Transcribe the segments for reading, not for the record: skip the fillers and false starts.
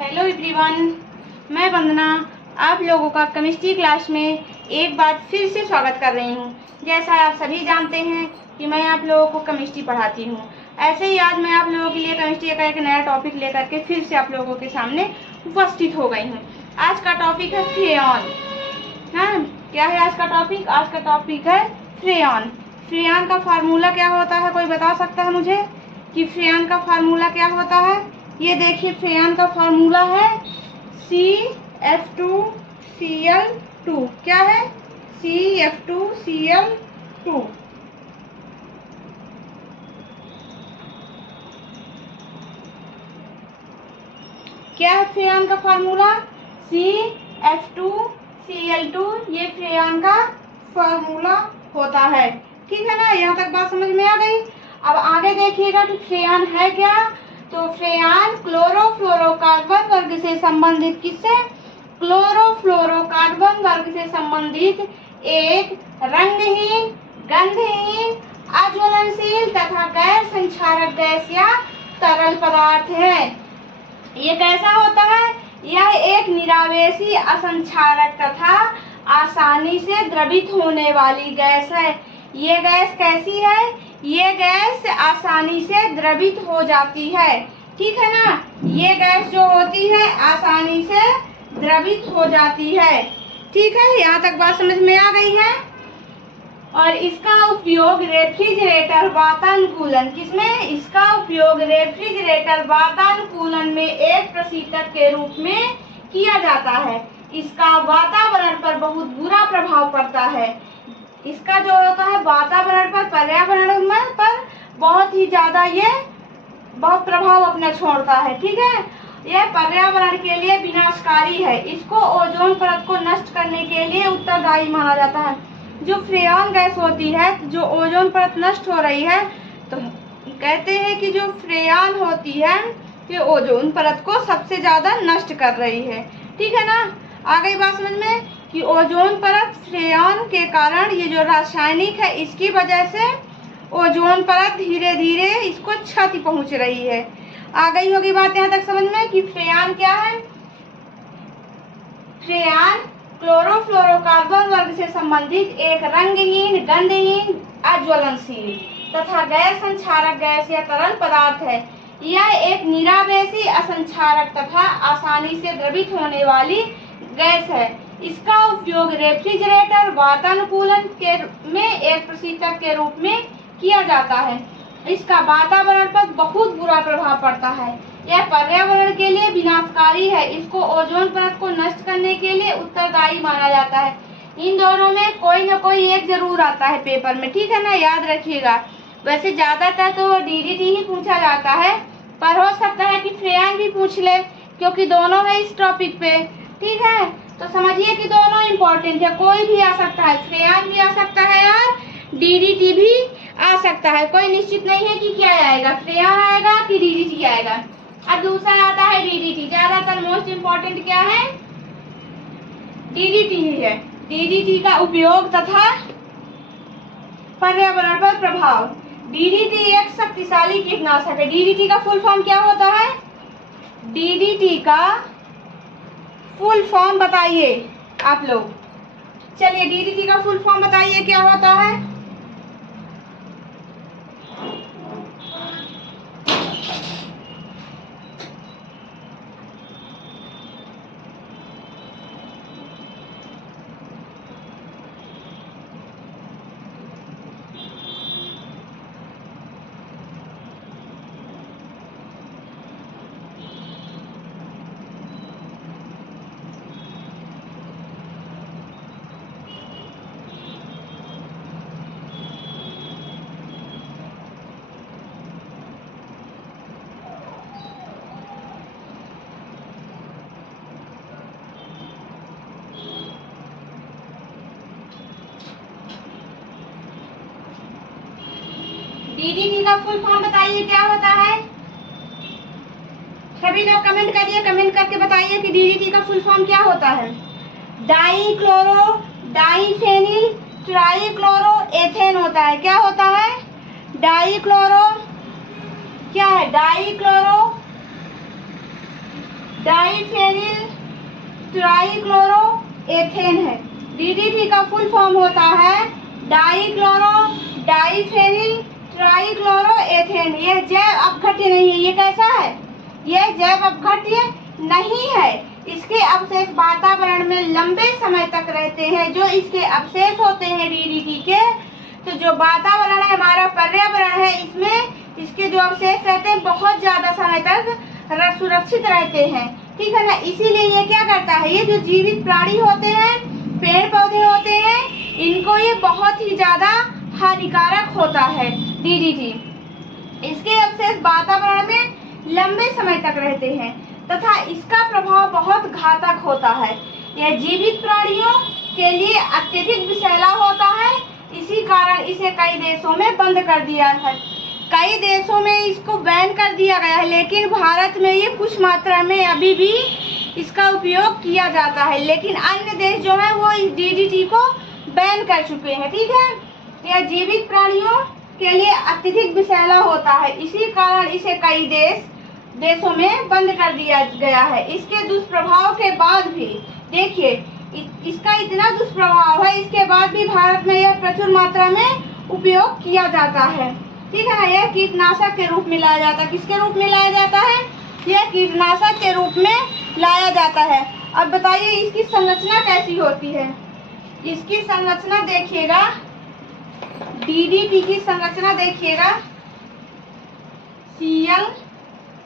Hello everyone, मैं वंदना आप लोगों का केमिस्ट्री क्लास में एक बार फिर से स्वागत कर रही हूँ। जैसा आप सभी जानते हैं कि मैं आप लोगों को केमिस्ट्री पढ़ाती हूँ, ऐसे ही आज मैं आप लोगों के लिए केमिस्ट्री का एक नया टॉपिक लेकर के फिर से आप लोगों के सामने उपस्थित हो गई हूँ। आज का टॉपिक है फ्रेयॉन। हाँ, क्या है आज का टॉपिक? आज का टॉपिक है फ्रेयॉन। फ्रेयॉन का फार्मूला क्या होता है? कोई बता सकता है मुझे कि फ्रेयॉन का फार्मूला क्या होता है? ये देखिए, फ्रेयॉन का फार्मूला है CF2Cl2। क्या है? CF2Cl2। क्या है फ्रेयॉन का फार्मूला? CF2Cl2। ये फ्रेयॉन का फार्मूला होता है। ठीक है ना? यहाँ तक बात समझ में आ गई। अब आगे देखिएगा कि फ्रेयॉन है क्या। तो फ्रेयॉन क्लोरोफ्लोरोकार्बन वर्ग से संबंधित, किससे? क्लोरोफ्लोरोकार्बन वर्ग से संबंधित एक रंगहीन, गंधहीन, अज्वलनशील तथा गैर संक्षारक गैस या तरल पदार्थ है। ये कैसा होता है? यह एक निरावेशी, असंक्षारक तथा आसानी से द्रवित होने वाली गैस है। ये गैस कैसी है? ये गैस आसानी से द्रवित हो जाती है। ठीक है ना? ये गैस जो होती है आसानी से द्रवित हो जाती है। ठीक है, यहाँ तक बात समझ में आ गई है। और इसका उपयोग रेफ्रिजरेटर वातानुकूलन, किसमें? इसका उपयोग रेफ्रिजरेटर वातानुकूलन में एक प्रशीतक के रूप में किया जाता है। इसका वातावरण पर बहुत बुरा प्रभाव पड़ता है। इसका जो होता है वातावरण पर, पर्यावरण में पर बहुत ही ज्यादा ये बहुत प्रभाव अपना छोड़ता है। ठीक है, यह पर्यावरण के लिए विनाशकारी है। इसको ओजोन परत को नष्ट करने के लिए उत्तरदायी माना जाता है। जो फ्रेयॉन गैस होती है, जो ओजोन परत नष्ट हो रही है, तो कहते हैं कि जो फ्रेयॉन होती है ये ओजोन परत को सबसे ज्यादा नष्ट कर रही है। ठीक है ना? आ गई बात समझ में कि ओजोन परत फ्रेयॉन के कारण, ये जो रासायनिक है इसकी वजह से ओजोन परत धीरे धीरे इसको क्षति पहुंच रही है। आ गई होगी बात यहाँ तक समझ में कि फ्रेयॉन क्या है। फ्रेयॉन क्लोरोफ्लोरोकार्बन वर्ग से संबंधित एक रंगहीन, गंधहीन, अज्वलनशील तथा गैर संक्षारक गैस या तरल पदार्थ है। यह एक निरावेशी, असंक्षारक तथा आसानी से द्रवित होने वाली गैस है। इसका उपयोग रेफ्रिजरेटर वातानुकूलन के में एक प्रशीतक के रूप में किया जाता है। इसका वातावरण पर बहुत बुरा प्रभाव पड़ता है। यह पर्यावरण के लिए विनाशकारी है। इसको ओजोन परत को नष्ट करने के लिए उत्तरदायी माना जाता है। इन दोनों में कोई न कोई एक जरूर आता है पेपर में। ठीक है ना? याद रखिएगा। वैसे ज्यादातर तो DDT ही पूछा जाता है, पर हो सकता है कि फ्रेयॉन भी पूछ ले, क्योंकि दोनों है इस टॉपिक पे। ठीक है, तो समझिए कि दोनों इम्पोर्टेंट है। कोई भी आ सकता है, फ्रेयॉन भी आ सकता है और DDT भी आ सकता है। कोई निश्चित नहीं है कि क्या आएगा, फ्रेयॉन आएगा कि DDT आएगा। अब दूसरा आता है DDT। ज्यादातर मोस्ट इम्पोर्टेंट क्या है? DDT ही है। DDT का उपयोग तथा पर्यावरण पर प्रभाव। DDT एक शक्तिशाली कीटनाशक है। DDT का फुल फॉर्म क्या होता है? DDT का फुल फॉर्म बताइए आप लोग। चलिए, DDT का फुल फॉर्म बताइए क्या होता है? DDT का फुल फॉर्म बताइए क्या होता है? सभी लोग कमेंट करिए, कमेंट करके बताइए कि DDT का फुल फॉर्म क्या होता है। डाइक्लोरो डाइफेनिल ट्राइक्लोरो एथेन होता है। क्या होता है? डाइक्लोरो, क्या है? डाइक्लोरो डाइफेनिल ट्राइक्लोरोएथेन है। डीडीटी का फुल फॉर्म होता है डाइफेनिल ट्राइक्लोरोएथेन। यह जैव अपघट्य नहीं है। ये कैसा है? यह जैव अपघट्य नहीं है। इसके अवशेष वातावरण में लंबे समय तक रहते हैं। जो इसके अवशेष होते हैं डीडीटी के, तो जो वातावरण है, हमारा पर्यावरण है, इसमें इसके जो अवशेष रहते हैं बहुत ज्यादा समय तक सुरक्षित रहते हैं। ठीक है ना। इसीलिए ये क्या करता है, ये जो जीवित प्राणी होते हैं, पेड़ पौधे होते हैं, इनको ये बहुत ही ज्यादा हानिकारक होता है डीडीटी। इसके अवशेष वातावरण में लंबे समय तक रहते हैं तथा इसका प्रभाव बहुत घातक होता है। यह जीवित प्राणियों के लिए अत्यधिक विषैला होता है। इसी कारण इसे कई देशों में बंद कर दिया है। कई देशों में इसको बैन कर दिया गया है, लेकिन भारत में ये कुछ मात्रा में अभी भी इसका उपयोग किया जाता है। लेकिन अन्य देश जो है वो इस डीडीटी को बैन कर चुके हैं। ठीक है। यह जीवित प्राणियों के लिए अत्यधिक विषैला होता है। इसी कारण इसे कई देशों में बंद कर दिया गया है। इसके दुष्प्रभाव के बाद भी देखिए, इसका इतना दुष्प्रभाव है, इसके बाद भी भारत में यह प्रचुर मात्रा में उपयोग किया जाता है। ठीक है ना। यह कीटनाशक के रूप में लाया जाता है। किसके रूप में लाया जाता है? यह कीटनाशक के रूप में लाया जाता है। अब बताइए इसकी संरचना कैसी होती है? इसकी संरचना देखिएगा, डीडीटी की संरचना देखिएगा, Cl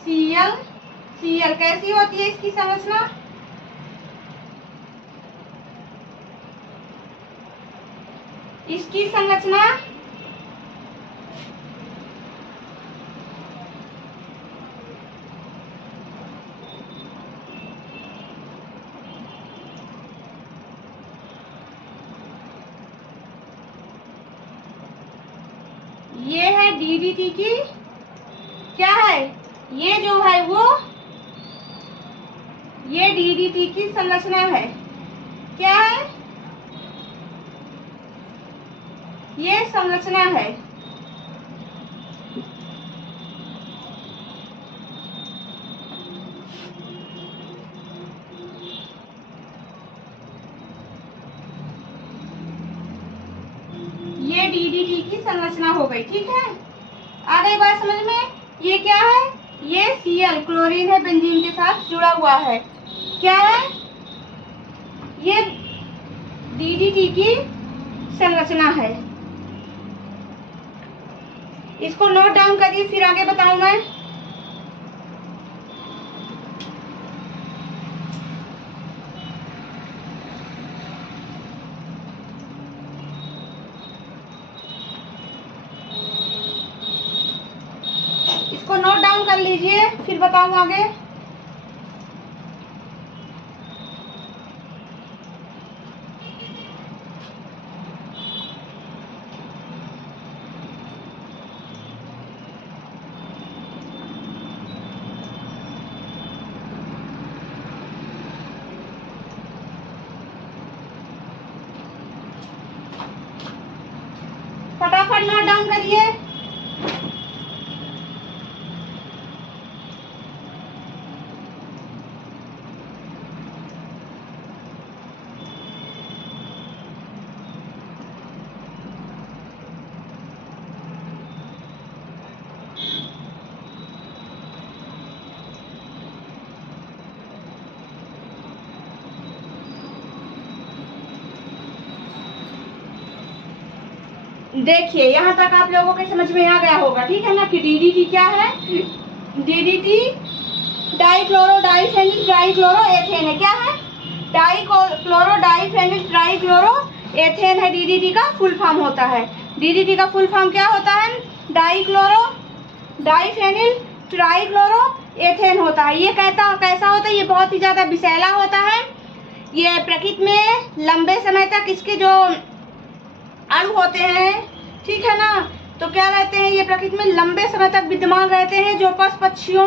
Cl Cl कैसी होती है इसकी संरचना? इसकी संरचना ये है डीडीटी की, क्या है ये जो है वो, ये डीडीटी की संरचना है। क्या है? ये संरचना है। ये डीडीटी की संरचना हो गई। ठीक है। आ गई बात समझ में? ये क्या है? ये Cl क्लोरीन है, बेंजीन के साथ जुड़ा हुआ है। क्या है? ये डीडीटी की संरचना है। इसको नोट डाउन करिए, फिर आगे बताऊं मैं। इसको नोट डाउन कर लीजिए, फिर बताऊं आगे। फटाफट नोट डाउन करिए। देखिए यहाँ तक आप लोगों के समझ में आ गया होगा। ठीक है ना कि डीडीटी क्या है? डीडीटी डाइक्लोरोडाइफेनिल ट्राइक्लोरोएथेन है। क्या है? डाइक्लोरोडाइफेनिल ट्राइक्लोरोएथेन है डीडीटी का फुल फॉर्म होता है। डीडीटी का फुल फॉर्म क्या होता है? डाइक्लोरोडाइफेनिल ट्राइक्लोरोएथेन होता है। ये कैसा होता है? ये बहुत ही ज्यादा विषैला होता है। ये प्रकृति में लंबे समय तक इसके जो अणु होते हैं, ठीक है ना, तो क्या रहते हैं, ये प्रकृति में लंबे समय तक विद्यमान रहते हैं, जो पशु पक्षियों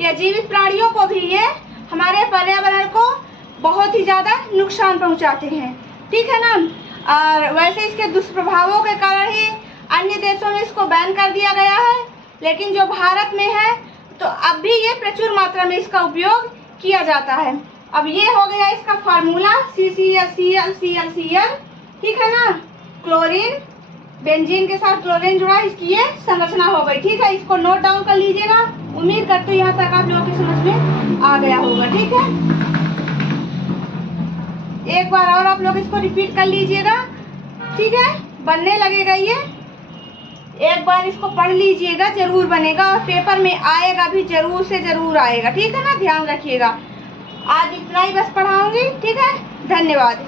या जीवित प्राणियों को भी ये हमारे पर्यावरण को बहुत ही ज्यादा नुकसान पहुंचाते हैं। ठीक है ना। और वैसे इसके दुष्प्रभावों के कारण ही अन्य देशों में इसको बैन कर दिया गया है, लेकिन जो भारत में है तो अब भी ये प्रचुर मात्रा में इसका उपयोग किया जाता है। अब ये हो गया इसका फार्मूला CCl, ठीक है ना। क्लोरीन, बेंजीन के साथ क्लोरीन जुड़ा, इसकी ये संरचना हो गई, ठीक है। इसको नोट डाउन कर लीजिएगा। उम्मीद करते हैं यहाँ तक आप लोगों की समझ में आ गया होगा, ठीक है। एक बार और आप लोग इसको रिपीट कर लीजिएगा, ठीक है। बनने लगेगा ये, एक बार इसको पढ़ लीजिएगा, जरूर बनेगा और पेपर में आएगा भी, जरूर से जरूर आएगा, ठीक है ना। ध्यान रखिएगा। आज इतना ही बस पढ़ाऊंगी, ठीक है। धन्यवाद।